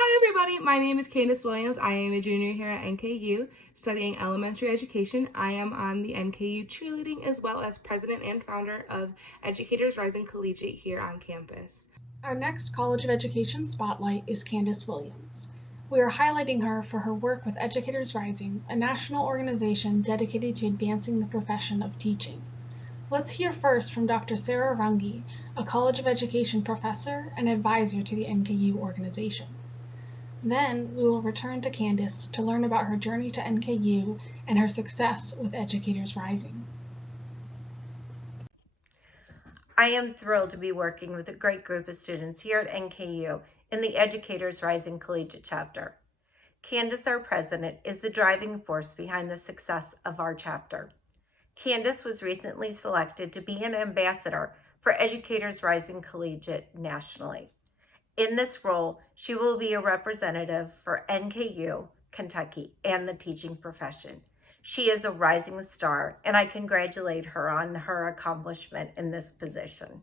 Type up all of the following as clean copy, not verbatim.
Hi everybody, my name is Kandice Williams. I am a junior here at NKU studying elementary education. I am on the NKU cheerleading as well as president and founder of Educators Rising Collegiate here on campus. Our next College of Education spotlight is Kandice Williams. We are highlighting her for her work with Educators Rising, a national organization dedicated to advancing the profession of teaching. Let's hear first from Dr. Sara Runge, a College of Education professor and advisor to the NKU organization. Then we will return to Kandice to learn about her journey to NKU and her success with Educators Rising. I am thrilled to be working with a great group of students here at NKU in the Educators Rising Collegiate chapter. Kandice, our president, is the driving force behind the success of our chapter. Kandice was recently selected to be an ambassador for Educators Rising Collegiate nationally. In this role, she will be a representative for NKU, Kentucky, and the teaching profession. She is a rising star, and I congratulate her on her accomplishment in this position.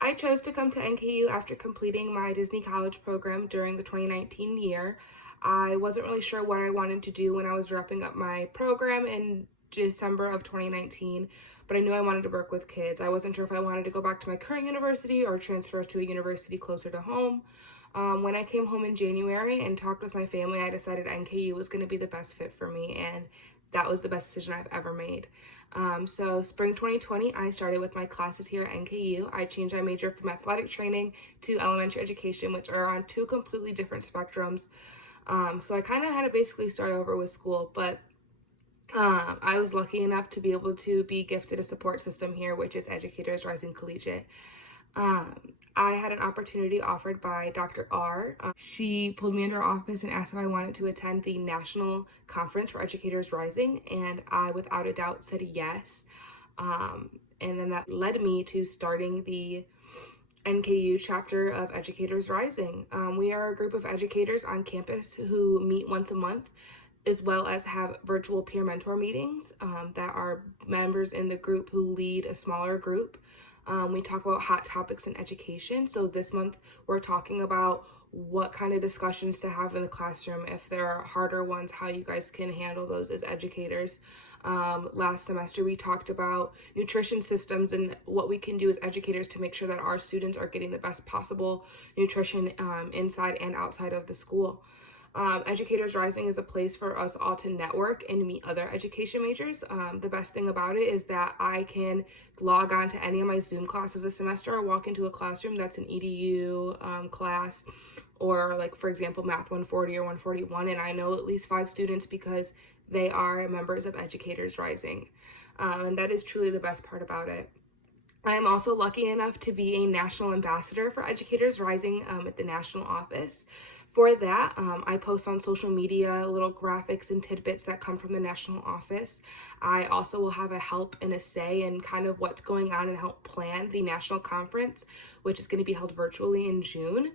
I chose to come to NKU after completing my Disney College program during the 2019 year. I wasn't really sure what I wanted to do when I was wrapping up my program in December of 2019, but I knew I wanted to work with kids. I wasn't sure if I wanted to go back to my current university or transfer to a university closer to home. When I came home in January and talked with my family, I decided NKU was going to be the best fit for me, and that was the best decision I've ever made. So spring 2020, I started with my classes here at NKU. I changed my major from athletic training to elementary education, which are on two completely different spectrums. So I kind of had to basically start over with school, but I was lucky enough to be able to be gifted a support system here, which is Educators Rising Collegiate. I had an opportunity offered by Dr. R. She pulled me into her office and asked if I wanted to attend the National Conference for Educators Rising, and I, without a doubt, said yes. And then that led me to starting the NKU chapter of Educators Rising. We are a group of educators on campus who meet once a month, as well as have virtual peer mentor meetings that are members in the group who lead a smaller group. We talk about hot topics in education. So this month we're talking about what kind of discussions to have in the classroom. If there are harder ones, how you guys can handle those as educators. Last semester we talked about nutrition systems and what we can do as educators to make sure that our students are getting the best possible nutrition inside and outside of the school. Educators Rising is a place for us all to network and meet other education majors. The best thing about it is that I can log on to any of my Zoom classes this semester or walk into a classroom that's an EDU class, or like, for example, Math 140 or 141, and I know at least 5 students because they are members of Educators Rising. And that is truly the best part about it. I am also lucky enough to be a national ambassador for Educators Rising at the national office. For that, I post on social media little graphics and tidbits that come from the national office. I also will have a help and a say in kind of what's going on and help plan the national conference, which is going to be held virtually in June.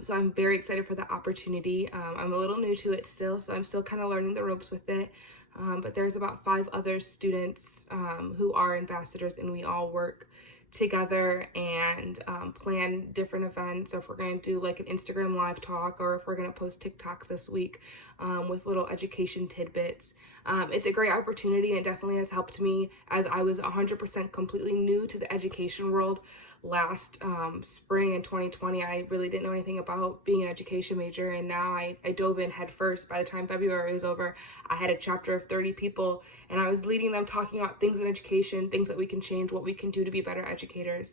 So I'm very excited for the opportunity. I'm a little new to it still, so I'm still kind of learning the ropes with it. But there's about 5 other students who are ambassadors, and we all work together and plan different events. So if we're going to do like an Instagram live talk, or if we're going to post TikToks this week with little education tidbits. It's a great opportunity, and it definitely has helped me, as I was 100% completely new to the education world last spring in 2020. I really didn't know anything about being an education major, and now I dove in head first. By the time February was over, I had a chapter of 30 people, and I was leading them, talking about things in education, things that we can change, what we can do to be better educators.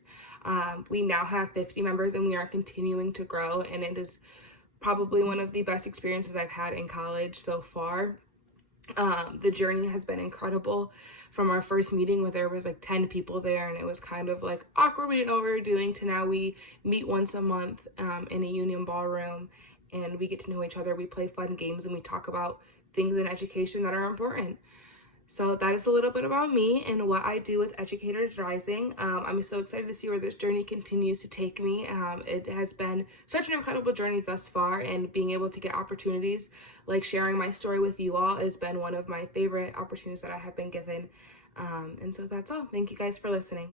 We now have 50 members, and we are continuing to grow, and it is probably one of the best experiences I've had in college so far. The journey has been incredible. From our first meeting where there was like 10 people there and it was kind of like awkward, we didn't know what we were doing, to now we meet once a month in a union ballroom and we get to know each other. We play fun games and we talk about things in education that are important. So that is a little bit about me and what I do with Educators Rising. I'm so excited to see where this journey continues to take me. It has been such an incredible journey thus far, and being able to get opportunities like sharing my story with you all has been one of my favorite opportunities that I have been given. And so that's all. Thank you guys for listening.